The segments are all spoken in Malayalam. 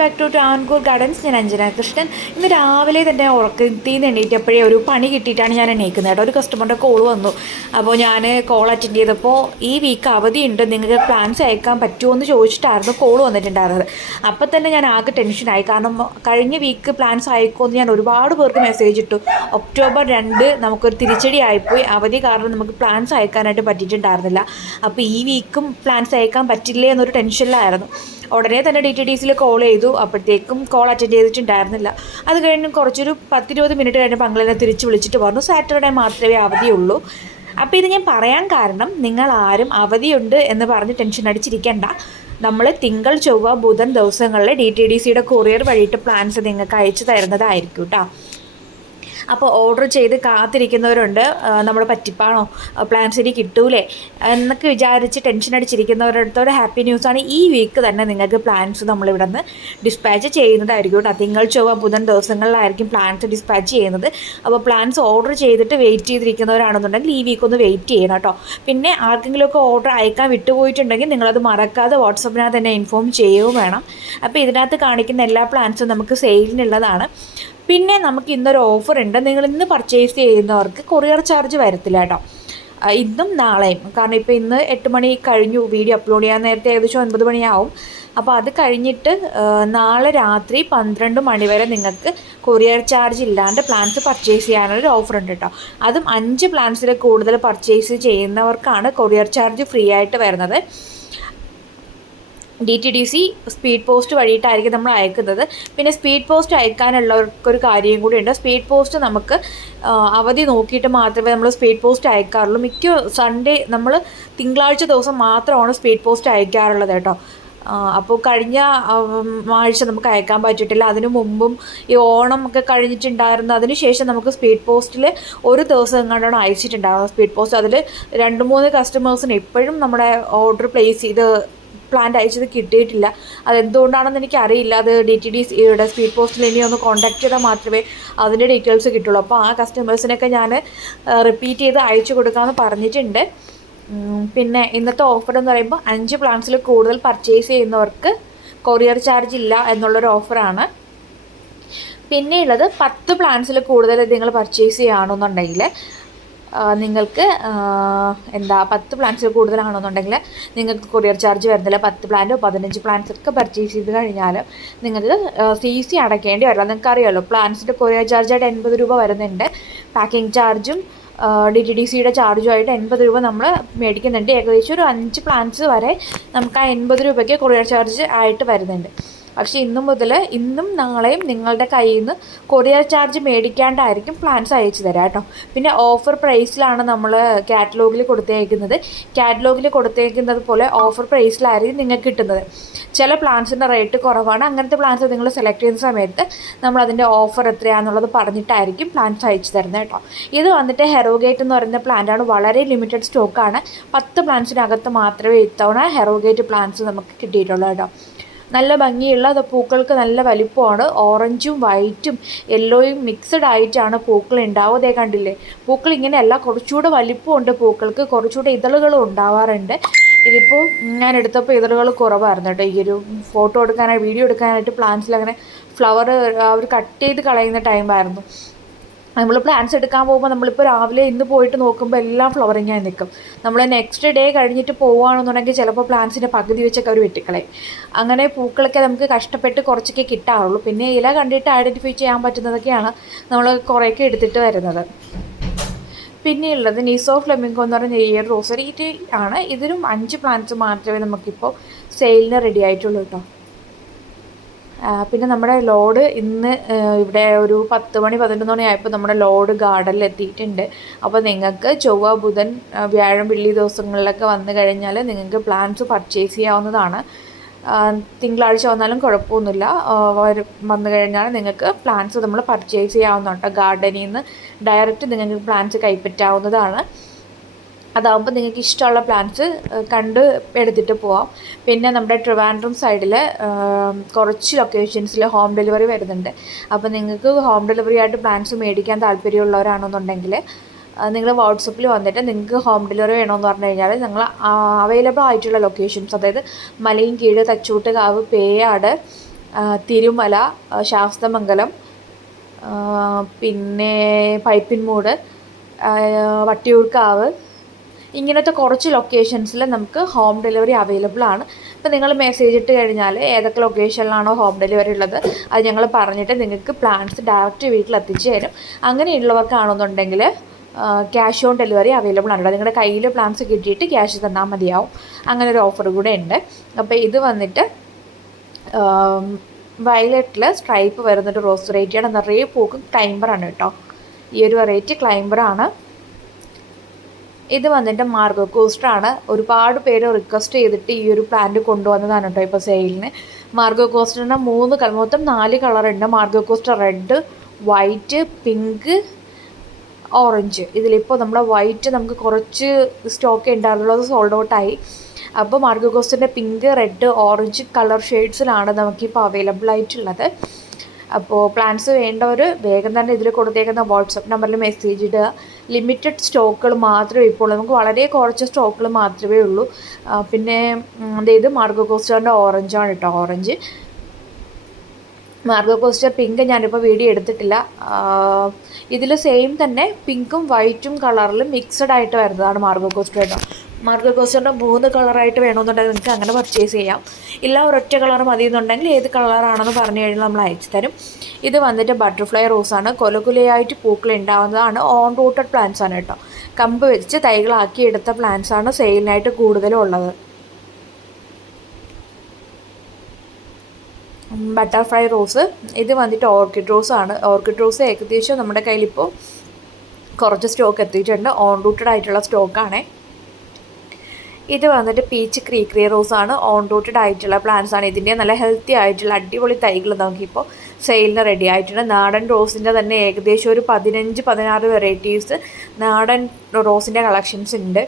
ബാക്ക് ടു ടാൻകൂർ ഗാർഡൻസ് ഞാൻ അഞ്ജന കൃഷ്ണൻ. ഇന്ന് രാവിലെ തന്നെ ഉറക്കത്തിൽ നിന്ന് എണീറ്റപ്പോഴേ ഒരു പണി കിട്ടിയിട്ടാണ് ഞാൻ എണീക്കുന്നത് കേട്ടോ. ഒരു കസ്റ്റമറുടെ കോൾ വന്നു. അപ്പോൾ ഞാൻ കോൾ അറ്റൻഡ് ചെയ്തപ്പോൾ ഈ വീക്ക് അവധിയുണ്ട് നിങ്ങൾക്ക് പ്ലാൻസ് അയക്കാൻ പറ്റുമോ എന്ന് ചോദിച്ചിട്ടായിരുന്നു കോൾ വന്നിട്ടുണ്ടായിരുന്നത്. അപ്പോൾ തന്നെ ഞാൻ ആകെ ടെൻഷനായി കാരണം കഴിഞ്ഞ വീക്ക് പ്ലാൻസ് അയക്കുമെന്ന് ഞാൻ ഒരുപാട് പേർക്ക് മെസ്സേജ് ഇട്ടു. ഒക്ടോബർ രണ്ട് നമുക്കൊരു തിരിച്ചടി ആയിപ്പോയി. അവധി കാരണം നമുക്ക് പ്ലാൻസ് അയക്കാനായിട്ട് പറ്റിയിട്ടുണ്ടായിരുന്നില്ല. അപ്പോൾ ഈ വീക്കും പ്ലാൻസ് അയക്കാൻ പറ്റില്ലേ എന്നൊരു ടെൻഷനിലായിരുന്നു ഉടനെ തന്നെ ഡി ടി ഡി സിയിൽ കോൾ ചെയ്തു. അപ്പോഴത്തേക്കും കോൾ അറ്റൻഡ് ചെയ്തിട്ടുണ്ടായിരുന്നില്ല. അത് കഴിഞ്ഞ് കുറച്ചൊരു പത്തിരുപത് മിനിറ്റ് കഴിഞ്ഞപ്പോൾ അങ്ങളെന്നെ തിരിച്ച് വിളിച്ചിട്ട് പറഞ്ഞു സാറ്റർഡേ മാത്രമേ അവധിയുള്ളൂ അപ്പോൾ ഇത് ഞാൻ പറയാൻ കാരണം നിങ്ങൾ ആരും അവധിയുണ്ട് എന്ന് പറഞ്ഞ് ടെൻഷൻ അടിച്ചിരിക്കേണ്ട. നമ്മൾ തിങ്കൾ ചൊവ്വ ബുധൻ ദിവസങ്ങളിൽ ഡി ടി ഡി സിയുടെ കൊറിയർ വഴിയിട്ട് പ്ലാൻസ് നിങ്ങൾക്ക് അയച്ചു തരുന്നതായിരിക്കും കേട്ടോ അപ്പോൾ ഓർഡർ ചെയ്ത് കാത്തിരിക്കുന്നവരുണ്ട്. നമ്മൾ പറ്റിപ്പാണോ? പ്ലാൻസ് ഇനി കിട്ടൂലേ? എന്നൊക്കെ വിചാരിച്ച് ടെൻഷൻ അടിച്ചിരിക്കുന്നവരടുത്തോടെ ഹാപ്പി ന്യൂസാണ് ഈ വീക്ക് തന്നെ നിങ്ങൾക്ക് പ്ലാൻസ് നമ്മളിവിടെ നിന്ന് ഡിസ്പാച്ച് ചെയ്യുന്നതായിരിക്കും കേട്ടോ. തിങ്കൾ ചൊവ്വ ബുധൻ ദിവസങ്ങളിലായിരിക്കും പ്ലാൻസ് ഡിസ്പാച്ച് ചെയ്യുന്നത്. അപ്പോൾ പ്ലാൻസ് ഓർഡർ ചെയ്തിട്ട് വെയിറ്റ് ചെയ്തിരിക്കുന്നവരാണെന്നുണ്ടെങ്കിൽ ഈ വീക്ക് ഒന്ന് വെയിറ്റ് ചെയ്യണം കേട്ടോ. പിന്നെ ആർക്കെങ്കിലുമൊക്കെ ഓർഡർ അയക്കാൻ വിട്ടുപോയിട്ടുണ്ടെങ്കിൽ നിങ്ങളത് മറക്കാതെ വാട്സപ്പിനകത്ത് തന്നെ ഇൻഫോം ചെയ്യുകയും വേണം. അപ്പോൾ ഇതിനകത്ത് കാണിക്കുന്ന എല്ലാ പ്ലാൻസും നമുക്ക് സെയിലിനുള്ളതാണ് പിന്നെ നമുക്ക് ഇന്നൊരു ഓഫർ ഉണ്ട്. നിങ്ങൾ ഇന്ന് പർച്ചേസ് ചെയ്യുന്നവർക്ക് കൊറിയർ ചാർജ് വരത്തില്ല കേട്ടോ. ഇന്നും നാളെയും. കാരണം ഇപ്പോൾ ഇന്ന് എട്ട് മണി കഴിഞ്ഞു വീഡിയോ അപ്ലോഡ് ചെയ്യാൻ നേരത്തെ ഏകദേശം ഒൻപത് മണിയാവും. അപ്പോൾ അത് കഴിഞ്ഞിട്ട് നാളെ രാത്രി പന്ത്രണ്ട് മണി വരെ നിങ്ങൾക്ക് കൊറിയർ ചാർജ് ഇല്ലാണ്ട് പ്ലാൻസ് പർച്ചേസ് ചെയ്യാനുള്ളൊരു ഓഫർ ഉണ്ട് കേട്ടോ. അതും അഞ്ച് പ്ലാൻസിൽ കൂടുതൽ പർച്ചേസ് ചെയ്യുന്നവർക്കാണ് കൊറിയർ ചാർജ് ഫ്രീ ആയിട്ട് വരുന്നത്. D T D C speed post വഴിയിട്ടായിരിക്കും നമ്മൾ അയക്കുന്നത്. പിന്നെ സ്പീഡ് പോസ്റ്റ് അയക്കാനുള്ളവർക്കൊരു കാര്യം കൂടിയുണ്ട് സ്പീഡ് പോസ്റ്റ് നമുക്ക് അവധി നോക്കിയിട്ട് മാത്രമേ നമ്മൾ സ്പീഡ് പോസ്റ്റ് അയക്കാറുള്ളൂ. മിക്ക സൺഡേ നമ്മൾ തിങ്കളാഴ്ച ദിവസം മാത്രമാണ് സ്പീഡ് പോസ്റ്റ് അയക്കാറുള്ളത് കേട്ടോ. അപ്പോൾ കഴിഞ്ഞ ആഴ്ച നമുക്ക് അയക്കാൻ പറ്റിയിട്ടില്ല. അതിനു മുമ്പും ഈ ഓണം ഒക്കെ കഴിഞ്ഞിട്ടുണ്ടായിരുന്നു. അതിന് ശേഷം നമുക്ക് സ്പീഡ് പോസ്റ്റിൽ ഒരു ദിവസം എങ്ങാണ്ടാണ് അയച്ചിട്ടുണ്ടായിരുന്നത്. സ്പീഡ് പോസ്റ്റ് അതിൽ രണ്ട് മൂന്ന് കസ്റ്റമേഴ്സിന് ഇപ്പോഴും നമ്മുടെ ഓർഡർ പ്ലേസ് ചെയ്ത് പ്ലാന്റ് അയച്ചത് കിട്ടിയിട്ടില്ല. അതെന്തുകൊണ്ടാണെന്ന് എനിക്കറിയില്ല. അത് ഡി ടി ഡി സിയുടെ സ്പീഡ് പോസ്റ്റിൽ ഇനി ഒന്ന് കോൺടാക്ട് ചെയ്താൽ മാത്രമേ അതിന്റെ ഡീറ്റെയിൽസ് കിട്ടുള്ളൂ. അപ്പോൾ ആ കസ്റ്റമേഴ്സിനൊക്കെ ഞാൻ റിപ്പീറ്റ് ചെയ്ത് അയച്ചു കൊടുക്കാമെന്ന് പറഞ്ഞിട്ടുണ്ട്. പിന്നെ ഇന്നത്തെ ഓഫർ എന്ന് പറയുമ്പോൾ അഞ്ച് പ്ലാൻസിൽ കൂടുതൽ പർച്ചേസ് ചെയ്യുന്നവർക്ക് കൊറിയർ ചാർജ് ഇല്ല എന്നുള്ളൊരു ഓഫറാണ് പിന്നെയുള്ളത് പത്ത് പ്ലാൻസിൽ കൂടുതൽ നിങ്ങൾ പർച്ചേസ് ചെയ്യുകയാണെന്നുണ്ടെങ്കിൽ നിങ്ങൾക്ക് എന്താ പത്ത് പ്ലാൻസ് കൂടുതലാണെന്നുണ്ടെങ്കിൽ നിങ്ങൾക്ക് കൊറിയർ ചാർജ് വരുന്നില്ല. പത്ത് പ്ലാന്റോ പതിനഞ്ച് പ്ലാൻസ് ഒക്കെ പർച്ചേസ് ചെയ്ത് കഴിഞ്ഞാൽ നിങ്ങൾക്ക് സി സി അടയ്ക്കേണ്ടി വരില്ല. നിങ്ങൾക്ക് അറിയാമല്ലോ പ്ലാൻസിന്റെ കൊറിയർ ചാർജായിട്ട് എൺപത് രൂപ വരുന്നുണ്ട്. പാക്കിംഗ് ചാർജും ഡി ടി ഡി സിയുടെ ചാർജുമായിട്ട് എൺപത് രൂപ നമ്മൾ മേടിക്കുന്നുണ്ട്. ഏകദേശം ഒരു അഞ്ച് പ്ലാൻസ് വരെ നമുക്ക് ആ എൺപത് രൂപയ്ക്ക് കൊറിയർ ചാർജ് ആയിട്ട് വരുന്നുണ്ട്. പക്ഷേ ഇന്നു മുതൽ ഇന്നും നാളെയും നിങ്ങളുടെ കയ്യിൽ നിന്ന് കൊറിയർ ചാർജ് മേടിക്കാണ്ടായിരിക്കും പ്ലാൻസ് അയച്ചു തരാം കേട്ടോ. പിന്നെ ഓഫർ പ്രൈസിലാണ് നമ്മൾ കാറ്റലോഗിൽ കൊടുത്തേക്കുന്നത്. കാറ്റലോഗിൽ കൊടുത്തേക്കുന്നത് പോലെ ഓഫർ പ്രൈസിലായിരിക്കും നിങ്ങൾക്ക് കിട്ടുന്നത്. ചില പ്ലാൻസിന്റെ റേറ്റ് കുറവാണ്. അങ്ങനത്തെ പ്ലാൻസ് നിങ്ങൾ സെലക്ട് ചെയ്യുന്ന സമയത്ത് നമ്മൾ അതിന്റെ ഓഫർ എത്രയാണെന്നുള്ളത് പറഞ്ഞിട്ടായിരിക്കും പ്ലാൻസ് അയച്ചു തരുന്നത് കേട്ടോ. ഇത് വന്നിട്ട് ഹെറോഗേറ്റ് എന്ന് പറയുന്ന പ്ലാന്റാണ് വളരെ ലിമിറ്റഡ് സ്റ്റോക്കാണ് പത്ത് പ്ലാൻസിനകത്ത് മാത്രമേ ഇത്തവണ ഹെറോഗേറ്റ് പ്ലാൻസ് നമുക്ക് കിട്ടിയിട്ടുള്ളൂ കേട്ടോ. നല്ല ഭംഗിയുള്ള പൂക്കൾക്ക് നല്ല വലിപ്പമാണ്. ഓറഞ്ചും വൈറ്റും യെല്ലോയും മിക്സഡ് ആയിട്ടാണ് പൂക്കൾ ഉണ്ടാവുക. കണ്ടില്ലേ? പൂക്കൾ ഇങ്ങനെയല്ല കുറച്ചുകൂടെ വലിപ്പമുണ്ട് പൂക്കൾക്ക്. കുറച്ചുകൂടെ ഇതളുകളും ഉണ്ടാവാറുണ്ട്. ഇതിപ്പോൾ ഞാൻ എടുത്തപ്പോൾ ഇതളുകൾ കുറവായിരുന്നു കേട്ടോ. ഈ ഒരു ഫോട്ടോ എടുക്കാനായി വീഡിയോ എടുക്കാനായിട്ട് പ്ലാന്റ്സിൽ അങ്ങനെ ഫ്ലവർ അവർ കട്ട് ചെയ്ത് കളയുന്ന ടൈമായിരുന്നു നമ്മൾ പ്ലാൻസ് എടുക്കാൻ പോകുമ്പോൾ നമ്മളിപ്പോൾ രാവിലെ ഇന്ന് പോയിട്ട് നോക്കുമ്പോൾ എല്ലാം ഫ്ലവറിങ് ആയി നിൽക്കും നമ്മൾ നെക്സ്റ്റ് ഡേ കഴിഞ്ഞിട്ട് പോവുകയാണെന്നുണ്ടെങ്കിൽ ചിലപ്പോൾ പ്ലാന്റ്സിന്റെ പകുതി വെച്ചൊക്കെ അവർ വെട്ടിക്കളയും. അങ്ങനെ പൂക്കളൊക്കെ നമുക്ക് കഷ്ടപ്പെട്ട് കുറച്ചൊക്കെ കിട്ടാറുള്ളൂ. പിന്നെ ഇല കണ്ടിട്ട് ഐഡന്റിഫൈ ചെയ്യാൻ പറ്റുന്നതൊക്കെയാണ് നമ്മൾ കുറേയൊക്കെ എടുത്തിട്ട് വരുന്നത്. പിന്നെയുള്ളത് നിസോ ഫ്ലെമിംഗോ എന്ന് പറഞ്ഞ ഇയർ റോസറി ആണ്. ഇതിനും അഞ്ച് പ്ലാന്റ്സ് മാത്രമേ നമുക്കിപ്പോൾ സെയിലിന് റെഡി ആയിട്ടുള്ളൂ കേട്ടോ പിന്നെ നമ്മുടെ ലോഡ് ഇന്ന് ഇവിടെ ഒരു പത്ത് മണി പതിനൊന്ന് മണി ആയപ്പോൾ നമ്മുടെ ലോഡ് ഗാർഡനിൽ എത്തിയിട്ടുണ്ട്. അപ്പോൾ നിങ്ങൾക്ക് ചൊവ്വ ബുധൻ വ്യാഴം വെള്ളി ദിവസങ്ങളിലൊക്കെ വന്നു കഴിഞ്ഞാൽ നിങ്ങൾക്ക് പ്ലാന്റ്സ് പർച്ചേസ് ചെയ്യാവുന്നതാണ്. തിങ്കളാഴ്ച വന്നാലും കുഴപ്പമൊന്നുമില്ല. വന്നു കഴിഞ്ഞാൽ നിങ്ങൾക്ക് പ്ലാന്റ്സ് നമ്മൾ പർച്ചേസ് ചെയ്യാവുന്നതാണ് കേട്ടോ. ഗാർഡനിൽ നിന്ന് ഡയറക്റ്റ് നിങ്ങൾക്ക് പ്ലാന്റ്സ് കൈപ്പറ്റാവുന്നതാണ്. അതാകുമ്പോൾ നിങ്ങൾക്ക് ഇഷ്ടമുള്ള പ്ലാന്റ്സ് കണ്ട് എടുത്തിട്ട് പോവാം. പിന്നെ നമ്മുടെ ട്രിവാൻഡ്രം സൈഡിൽ കുറച്ച് ലൊക്കേഷൻസിൽ ഹോം ഡെലിവറി വരുന്നുണ്ട്. അപ്പോൾ നിങ്ങൾക്ക് ഹോം ഡെലിവറി ആയിട്ട് പ്ലാന്റ്സ് മേടിക്കാൻ താല്പര്യമുള്ളവരാണെന്നുണ്ടെങ്കിൽ നിങ്ങൾ വാട്സപ്പിൽ വന്നിട്ട് നിങ്ങൾക്ക് ഹോം ഡെലിവറി വേണമെന്ന് പറഞ്ഞു കഴിഞ്ഞാൽ ഞങ്ങൾ അവൈലബിൾ ആയിട്ടുള്ള ലൊക്കേഷൻസ് അതായത് മലയും കീഴ് തച്ചൂട്ടുകാവ് പേയാട് തിരുമല ശാസ്തമംഗലം പിന്നെ പൈപ്പിൻമൂട് വട്ടിയൂർക്കാവ് ഇങ്ങനത്തെ കുറച്ച് ലൊക്കേഷൻസിൽ നമുക്ക് ഹോം ഡെലിവറി അവൈലബിൾ ആണ്. അപ്പോൾ നിങ്ങൾ മെസ്സേജ് ഇട്ട് കഴിഞ്ഞാൽ ഏതൊക്കെ ലൊക്കേഷനിലാണോ ഹോം ഡെലിവറി ഉള്ളത് അത് ഞങ്ങൾ പറഞ്ഞിട്ട് നിങ്ങൾക്ക് പ്ലാൻസ് ഡയറക്റ്റ് വീട്ടിൽ എത്തിച്ചു തരും അങ്ങനെയുള്ളവർക്കാണെന്നുണ്ടെങ്കിൽ ക്യാഷ് ഓൺ ഡെലിവറി അവൈലബിൾ ആണ് നിങ്ങളുടെ കയ്യിൽ പ്ലാൻസ് കിട്ടിയിട്ട് ക്യാഷ് തന്നാൽ മതിയാവും. അങ്ങനെ ഒരു ഓഫർ കൂടെ ഉണ്ട്. അപ്പോൾ ഇത് വന്നിട്ട് വയലറ്റിൽ സ്ട്രൈപ്പ് വരുന്നൊരു റോസ് വെറൈറ്റിയാണ് നിറയെ പൂക്കും ക്ലൈംബറാണ് കേട്ടോ. ഈ ഒരു വെറൈറ്റി ക്ലൈംബറാണ് ഇത് വന്നിട്ട് മാർഗോ കോസ്റ്ററാണ് ഒരുപാട് പേര് റിക്വസ്റ്റ് ചെയ്തിട്ട് ഈ ഒരു പ്ലാന്റ് കൊണ്ടുവന്നതാണ് കേട്ടോ ഇപ്പോൾ സെയിലിന് മാർഗോ കോസ്റ്ററിന് മൂന്ന് കളർ മൊത്തം നാല് കളറുണ്ട് Margo Koster red white pink orange ഇതിലിപ്പോൾ നമ്മുടെ വൈറ്റ് നമുക്ക് കുറച്ച് സ്റ്റോക്ക് ഉണ്ടായിരുന്നുള്ളത് സോൾഡ് ഔട്ടായി അപ്പോൾ മാർഗോ കോസ്റ്റിന്റെ പിങ്ക് റെഡ് ഓറഞ്ച് കളർ ഷെയ്ഡ്സിലാണ് നമുക്കിപ്പോൾ അവൈലബിൾ ആയിട്ടുള്ളത്. അപ്പോൾ പ്ലാൻസ് വേണ്ടവർ വേഗം തന്നെ ഇതിൽ കൊടുത്തേക്കുന്ന വാട്സപ്പ് നമ്പറിൽ മെസ്സേജ് ഇടുക. ലിമിറ്റഡ് സ്റ്റോക്കുകൾ മാത്രമേ ഇപ്പോൾ നമുക്ക് വളരെ കുറച്ച് സ്റ്റോക്കുകൾ മാത്രമേ ഉള്ളൂ. പിന്നെ ഇത് മാർഗോ കോസ്റ്ററിന്റെ ആണ് കേട്ടോ ഓറഞ്ച് മാർഗോ കോസ്റ്റർ പിങ്ക് ഞാനിപ്പോൾ വീഡിയോ എടുത്തിട്ടില്ല. ഇതിൽ സെയിം തന്നെ പിങ്കും വൈറ്റും കളറിൽ മിക്സഡ് ആയിട്ട് വരുന്നതാണ് മാർഗോ കോസ്റ്റർ കേട്ടോ മാർഗോ കോസ്റ്ററിന്റെ മൂന്ന് കളറായിട്ട് വേണമെന്നുണ്ടെങ്കിൽ നിങ്ങൾക്ക് അങ്ങനെ പർച്ചേസ് ചെയ്യാം. ഇല്ല ഒരൊറ്റ കളർ മതി എന്നുണ്ടെങ്കിൽ ഏത് കളറാണെന്ന് പറഞ്ഞു കഴിഞ്ഞാൽ നമ്മൾ അയച്ചു തരും. ഇത് വന്നിട്ട് ബട്ടർഫ്ലൈ റോസാണ് കൊലകുലയായിട്ട് പൂക്കൾ ഉണ്ടാവുന്നതാണ്. ഓൺ റൂട്ടഡ് പ്ലാന്റ്സ് ആണ് കേട്ടോ. കമ്പ് വെച്ച് തൈകളാക്കി എടുത്ത പ്ലാന്റ്സ് ആണ് സെയിലിനായിട്ട് കൂടുതലും ഉള്ളത്. ബട്ടർഫ്ലൈ റോസ് ഇത് വന്നിട്ട് ഓർക്കിഡ് റോസ് ആണ്. ഓർക്കിഡ് റോസ് ഏകദേശം നമ്മുടെ കയ്യിലിപ്പോൾ കുറച്ച് സ്റ്റോക്ക് എത്തിയിട്ടുണ്ട്. ഓൺ റൂട്ടഡ് ആയിട്ടുള്ള സ്റ്റോക്കാണേ ഇത് വന്നിട്ട് പീച്ച് ക്രീക്രി റോസ് ആണ്. ഓൺ റൂട്ടഡ് ആയിട്ടുള്ള പ്ലാന്റ്സ് ആണ്. ഇതിന്റെ നല്ല ഹെൽത്തി ആയിട്ടുള്ള അടിപൊളി തൈകൾ നമുക്കിപ്പോൾ സെയിലിന് റെഡി ആയിട്ടുണ്ട്. നാടൻ റോസിന്റെ തന്നെ ഏകദേശം ഒരു പതിനഞ്ച് പതിനാറ് വെറൈറ്റീസ് നാടൻ റോസിന്റെ കളക്ഷൻസ് ഉണ്ട്.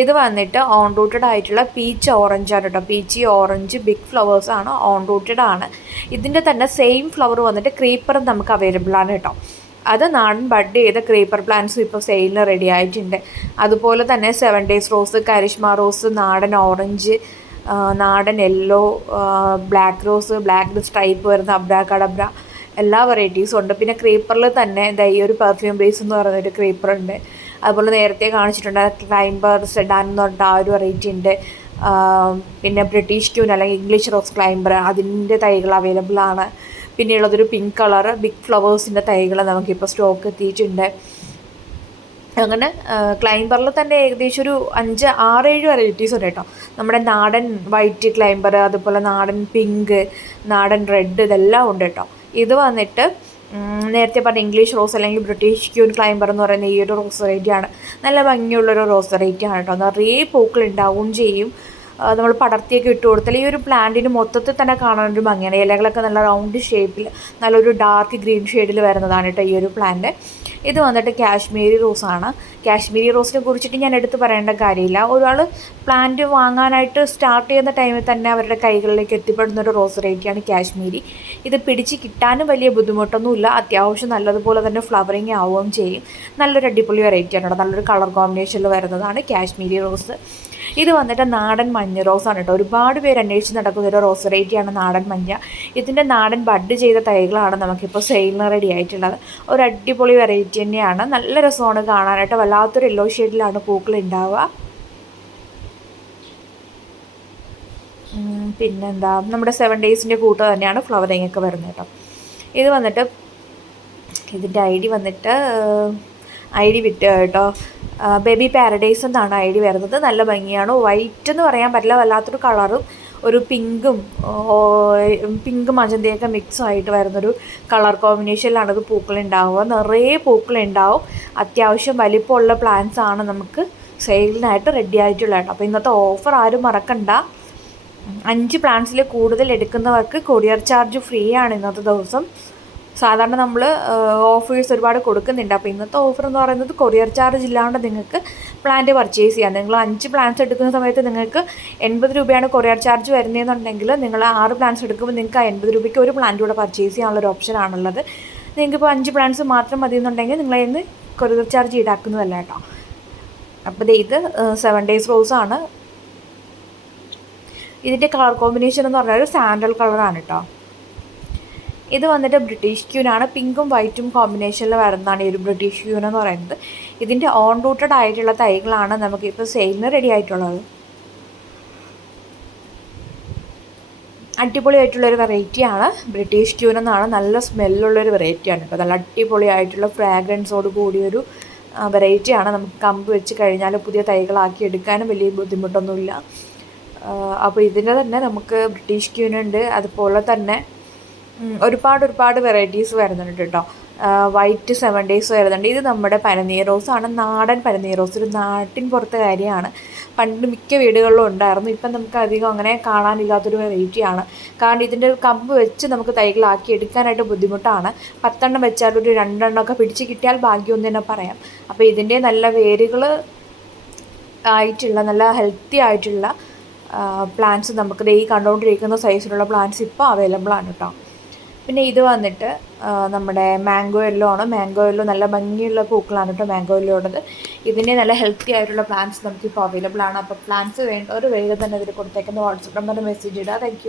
ഇത് വന്നിട്ട് ഓൺ റൂട്ടഡ് ആയിട്ടുള്ള പീച്ച് ഓറഞ്ച് ആണ് കേട്ടോ പീച്ച് ഓറഞ്ച് ബിഗ് ഫ്ലവേഴ്സ് ആണ്. ഓൺ റൂട്ടഡ് ആണ്. ഇതിന്റെ തന്നെ സെയിം ഫ്ലവർ വന്നിട്ട് ക്രീപ്പറും നമുക്ക് അവൈലബിൾ ആണ് കേട്ടോ അത് നാടൻ ബഡ് ചെയ്ത ക്രീപ്പർ പ്ലാന്റ്സും ഇപ്പോൾ സെയിലിന് റെഡി ആയിട്ടുണ്ട്. അതുപോലെ തന്നെ seven days rose Karishma rose നാടൻ ഓറഞ്ച് നാടൻ yellow black rose black stripe വരുന്ന അബ്ര കടബ്ര എല്ലാ വെറൈറ്റീസും ഉണ്ട്. പിന്നെ ക്രീപ്പറിൽ തന്നെ എന്താ ഈ ഒരു പെർഫ്യൂം ബേസ് എന്ന് പറയുന്നൊരു ക്രീപ്പർ ഉണ്ട്. അതുപോലെ നേരത്തെ കാണിച്ചിട്ടുണ്ട് ക്ലൈംബർ സെഡാൻ എന്ന് പറഞ്ഞിട്ട് ആ ഒരു വെറൈറ്റി ഉണ്ട്. പിന്നെ ബ്രിട്ടീഷ് ട്യൂൺ അല്ലെങ്കിൽ ഇംഗ്ലീഷ് റോസ് ക്ലൈംബർ അതിന്റെ തൈകൾ അവൈലബിൾ ആണ്. പിന്നെയുള്ളതൊരു പിങ്ക് കളർ ബിഗ് ഫ്ലവേഴ്സിന്റെ തൈകൾ നമുക്കിപ്പോൾ സ്റ്റോക്ക് എത്തിയിട്ടുണ്ട്. അങ്ങനെ ക്ലൈംബറിൽ തന്നെ ഏകദേശം ഒരു അഞ്ച് ആറേഴ് വെറൈറ്റീസ് ഉണ്ട് കേട്ടോ. നമ്മുടെ നാടൻ വൈറ്റ് ക്ലൈംബർ അതുപോലെ നാടൻ പിങ്ക് നാടൻ റെഡ് ഇതെല്ലാം ഉണ്ട് കേട്ടോ. ഇത് വന്നിട്ട് നേരത്തെ പറഞ്ഞ ഇംഗ്ലീഷ് റോസ് അല്ലെങ്കിൽ ബ്രിട്ടീഷ് ക്യൂൻ ക്ലൈംബർ എന്ന് പറയുന്ന ഈ ഒരു റോസ് വെറൈറ്റിയാണ് നല്ല ഭംഗിയുള്ളൊരു റോസ് വെറൈറ്റിയാണ് കേട്ടോ. നിറയെ പൂക്കൾ ഉണ്ടാവുകയും ചെയ്യും. നമ്മൾ പടർത്തിയൊക്കെ ഇട്ട് കൊടുത്താൽ ഈ ഒരു പ്ലാന്റിന് മൊത്തത്തിൽ തന്നെ കാണാൻ ഒരു ഭംഗിയാണ്. ഇലകളൊക്കെ നല്ല റൗണ്ട് ഷേപ്പിൽ നല്ലൊരു ഡാർക്ക് ഗ്രീൻ ഷെയ്ഡിൽ വരുന്നതാണ് കേട്ടോ ഈ ഒരു പ്ലാന്റ് ഇത് വന്നിട്ട് കാശ്മീരി റോസാണ് കാശ്മീരി റോസിനെ കുറിച്ചിട്ട് ഞാൻ എടുത്ത് പറയേണ്ട കാര്യമില്ല. ഒരാൾ പ്ലാന്റ് വാങ്ങാനായിട്ട് സ്റ്റാർട്ട് ചെയ്യുന്ന ടൈമിൽ തന്നെ അവരുടെ കൈകളിലേക്ക് എത്തിപ്പെടുന്ന ഒരു റോസ് റേറ്റിയാണ് കാശ്മീരി. ഇത് പിടിച്ച് കിട്ടാനും വലിയ ബുദ്ധിമുട്ടൊന്നുമില്ല. അത്യാവശ്യം നല്ലതുപോലെ തന്നെ ഫ്ലവറിങ് ആവുകയും ചെയ്യും. നല്ലൊരു അടിപൊളി വെറൈറ്റിയാണ് നല്ലൊരു കളർ കോമ്പിനേഷനിൽ വരുന്നതാണ് കാശ്മീരി റോസ് ഇത് വന്നിട്ട് നാടൻ മഞ്ഞ റോസാണ് കേട്ടോ. ഒരുപാട് പേര് അന്വേഷിച്ച് നടക്കുന്ന ഒരു റോസ് വെറൈറ്റിയാണ് നാടൻ മഞ്ഞ. ഇതിന്റെ നാടൻ ബഡ് ചെയ്ത തൈകളാണ് നമുക്കിപ്പോൾ സെയിലിന് റെഡി ആയിട്ടുള്ളത്. ഒരു അടിപൊളി വെറൈറ്റി തന്നെയാണ്. നല്ല രസമാണ് കാണാനായിട്ട് വല്ലാത്തൊരു യെല്ലോ ഷെയ്ഡിലാണ് പൂക്കൾ ഉണ്ടാവുക പിന്നെന്താ? നമ്മുടെ സെവൻ ഡേയ്സിന്റെ കൂട്ട് തന്നെയാണ് ഫ്ലവറിങ് ഒക്കെ വരുന്നത് കേട്ടോ. ഇത് വന്നിട്ട് ഇതിന്റെ ഐ ഡി വന്നിട്ട് ഐ ഡി വിറ്റ് കേട്ടോ. ബേബി പാരഡൈസ് എന്നാണ് ഐ ഡി വരുന്നത്. നല്ല ഭംഗിയാണ്. വൈറ്റ് എന്ന് പറയാൻ പറ്റില്ല. വല്ലാത്തൊരു കളറും ഒരു പിങ്കും പിങ്ക് മജന്തയൊക്കെ മിക്സ് ആയിട്ട് വരുന്നൊരു കളർ കോമ്പിനേഷനിലാണ് ഇത് പൂക്കൾ ഉണ്ടാവുക നിറയെ പൂക്കളുണ്ടാവും. അത്യാവശ്യം വലിപ്പമുള്ള പ്ലാന്റ്സ് ആണ് നമുക്ക് സെയിലിനായിട്ട് റെഡി ആയിട്ടുള്ള കേട്ടോ അപ്പോൾ ഇന്നത്തെ ഓഫർ ആരും മറക്കണ്ട. അഞ്ച് പ്ലാന്റ്സിൽ കൂടുതൽ എടുക്കുന്നവർക്ക് കൊറിയർ ചാർജ് ഫ്രീ ആണ് ഇന്നത്തെ ദിവസം. സാധാരണ നമ്മൾ ഓഫേഴ്സ് ഒരുപാട് കൊടുക്കുന്നുണ്ട്. അപ്പോൾ ഇന്നത്തെ ഓഫർ എന്ന് പറയുന്നത് കൊറിയർ ചാർജ് ഇല്ലാണ്ട് നിങ്ങൾക്ക് പ്ലാന്റ് പർച്ചേസ് ചെയ്യാം. നിങ്ങൾ അഞ്ച് പ്ലാൻസ് എടുക്കുന്ന സമയത്ത് നിങ്ങൾക്ക് എൺപത് രൂപയാണ് കൊറിയർ ചാർജ് വരുന്നതെന്നുണ്ടെങ്കിൽ നിങ്ങൾ ആറ് പ്ലാൻസ് എടുക്കുമ്പോൾ നിങ്ങൾക്ക് ആ എൺപത് രൂപയ്ക്ക് ഒരു പ്ലാന്റ് കൂടെ പർച്ചേസ് ചെയ്യാനുള്ള ഒരു ഓപ്ഷൻ ആണുള്ളത്. നിങ്ങൾക്കിപ്പോൾ അഞ്ച് പ്ലാൻസ് മാത്രം മതി എന്നുണ്ടെങ്കിൽ നിങ്ങളതിന് കൊറിയർ ചാർജ് ഈടാക്കുന്നതല്ല കേട്ടോ. അപ്പോൾ ഇത് സെവൻ ഡേയ്സ് റോസ് ആണ്. ഇതിന്റെ കളർ കോമ്പിനേഷൻ എന്ന് പറഞ്ഞാൽ ഒരു സാൻഡൽ കളറാണ് കേട്ടോ. ഇത് വന്നിട്ട് ബ്രിട്ടീഷ് ക്യൂനാണ് പിങ്കും വൈറ്റും കോമ്പിനേഷനിൽ വരുന്നതാണ് ഈ ഒരു ബ്രിട്ടീഷ് ക്യൂൻ എന്ന് പറയുന്നത്. ഇതിന്റെ ഓൺ റൂട്ടഡ് ആയിട്ടുള്ള തൈകളാണ് നമുക്കിപ്പോൾ സെയിലിന് റെഡി ആയിട്ടുള്ളത്. അടിപൊളിയായിട്ടുള്ളൊരു വെറൈറ്റിയാണ് ബ്രിട്ടീഷ് ക്യൂൻ എന്നാണ്. നല്ല സ്മെല്ലുള്ളൊരു വെറൈറ്റിയാണ് ഇപ്പോൾ നല്ല അടിപൊളിയായിട്ടുള്ള ഫ്രാഗ്രൻസോട് കൂടിയൊരു വെറൈറ്റിയാണ് നമുക്ക് കമ്പ് വെച്ച് കഴിഞ്ഞാൽ പുതിയ തൈകളാക്കി എടുക്കാനും വലിയ ബുദ്ധിമുട്ടൊന്നുമില്ല. അപ്പോൾ ഇതിന്റെ തന്നെ നമുക്ക് ബ്രിട്ടീഷ് ക്യൂൻ ഉണ്ട്. അതുപോലെ തന്നെ ഒരുപാട് ഒരുപാട് വെറൈറ്റീസ് വരുന്നുണ്ട് കേട്ടോ. വൈറ്റ് സെവൻ ഡേയ്സ് വരുന്നുണ്ട്. ഇത് നമ്മുടെ പനനീർ റോസ് ആണ് നാടൻ പനനീർ റോസ്. ഒരു നാട്ടിൻ പുറത്തെ കാര്യമാണ്. പണ്ട് മിക്ക വീടുകളിലും ഉണ്ടായിരുന്നു. ഇപ്പം നമുക്ക് അധികം അങ്ങനെ കാണാനില്ലാത്തൊരു വെറൈറ്റിയാണ് കാരണം ഇതിന്റെ ഒരു കമ്പ് വെച്ച് നമുക്ക് തൈകളാക്കി എടുക്കാനായിട്ട് ബുദ്ധിമുട്ടാണ്. പത്തെണ്ണം വെച്ചാൽ ഒരു രണ്ടെണ്ണമൊക്കെ പിടിച്ച് കിട്ടിയാൽ ഭാഗ്യം എന്ന് തന്നെ പറയാം. അപ്പോൾ ഇതിന്റെ നല്ല വേരുകൾ ആയിട്ടുള്ള നല്ല ഹെൽത്തി ആയിട്ടുള്ള പ്ലാന്റ്സ് നമുക്ക് ഈ കണ്ടുകൊണ്ടിരിക്കുന്ന സൈസിലുള്ള പ്ലാന്റ്സ് ഇപ്പോൾ അവൈലബിൾ ആണ് കേട്ടോ. പിന്നെ ഇത് വന്നിട്ട് നമ്മുടെ മാംഗോ യെല്ലോ ആണ്. മാംഗോ യെല്ലോ നല്ല ഭംഗിയുള്ള പൂക്കളാണ് കേട്ടോ മാംഗോ യെല്ലോ ഉള്ളത് ഇതിന്റെ നല്ല ഹെൽത്തി ആയിട്ടുള്ള പ്ലാന്റ്സ് നമുക്കിപ്പോൾ അവൈലബിൾ ആണ്. അപ്പോൾ പ്ലാന്റ്സ് ഒരു വേഗം തന്നെ ഇതിൽ കൊടുത്തേക്കുന്ന വാട്സപ്പ് നമ്പറിൽ മെസ്സേജ് ഇടുക താങ്ക്